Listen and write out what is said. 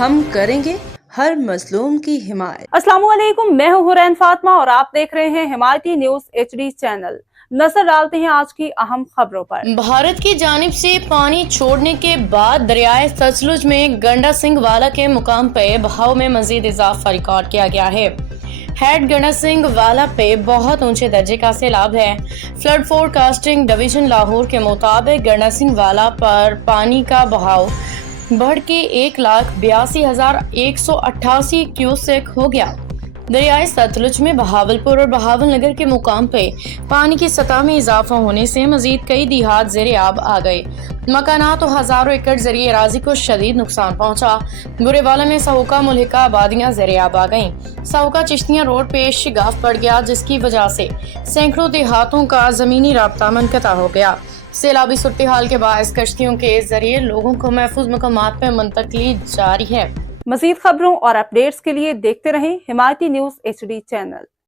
ہم کریں گے ہر مظلوم کی حمایت۔ السلام علیکم، میں ہوں حورین فاطمہ اور آپ دیکھ رہے ہیں حمایتی نیوز HD چینل۔ نظر ڈالتے ہیں آج کی اہم خبروں پر۔ بھارت کی جانب سے پانی چھوڑنے کے بعد دریائے ستلج میں گنڈا سنگھ والا کے مقام پہ بہاؤ میں مزید اضافہ ریکارڈ کیا گیا ہے۔ ہیڈ گنڈا سنگھ والا پہ بہت اونچے درجے کا سیلاب ہے۔ Flood forecasting division Lahore کے مطابق گنڈا سنگھ والا پر پانی کا بہاؤ بڑھ کے 1,82,188 کیوسیک ہو گیا۔ دریائے ستلج میں بہاولپور اور بہاول نگر کے مقام پہ پانی کی سطح میں اضافہ ہونے سے مزید کئی دیہات زیر آب آ گئے۔ مکانات اور ہزاروں ایکڑ زرعی اراضی کو شدید نقصان پہنچا۔ گورے والا میں سہوکا ملحقہ آبادیاں زیر آب آ گئیں۔ سہوکا چشتیاں روڈ پہ شگاف پڑ گیا، جس کی وجہ سے سینکڑوں دیہاتوں کا زمینی رابطہ منقطع ہو گیا۔ سیلابی صورتحال کے باعث کشتیوں کے ذریعے لوگوں کو محفوظ مقامات پہ منتقلی جاری ہے۔ مزید خبروں اور اپڈیٹس کے لیے دیکھتے رہیں حمایتی نیوز HD چینل۔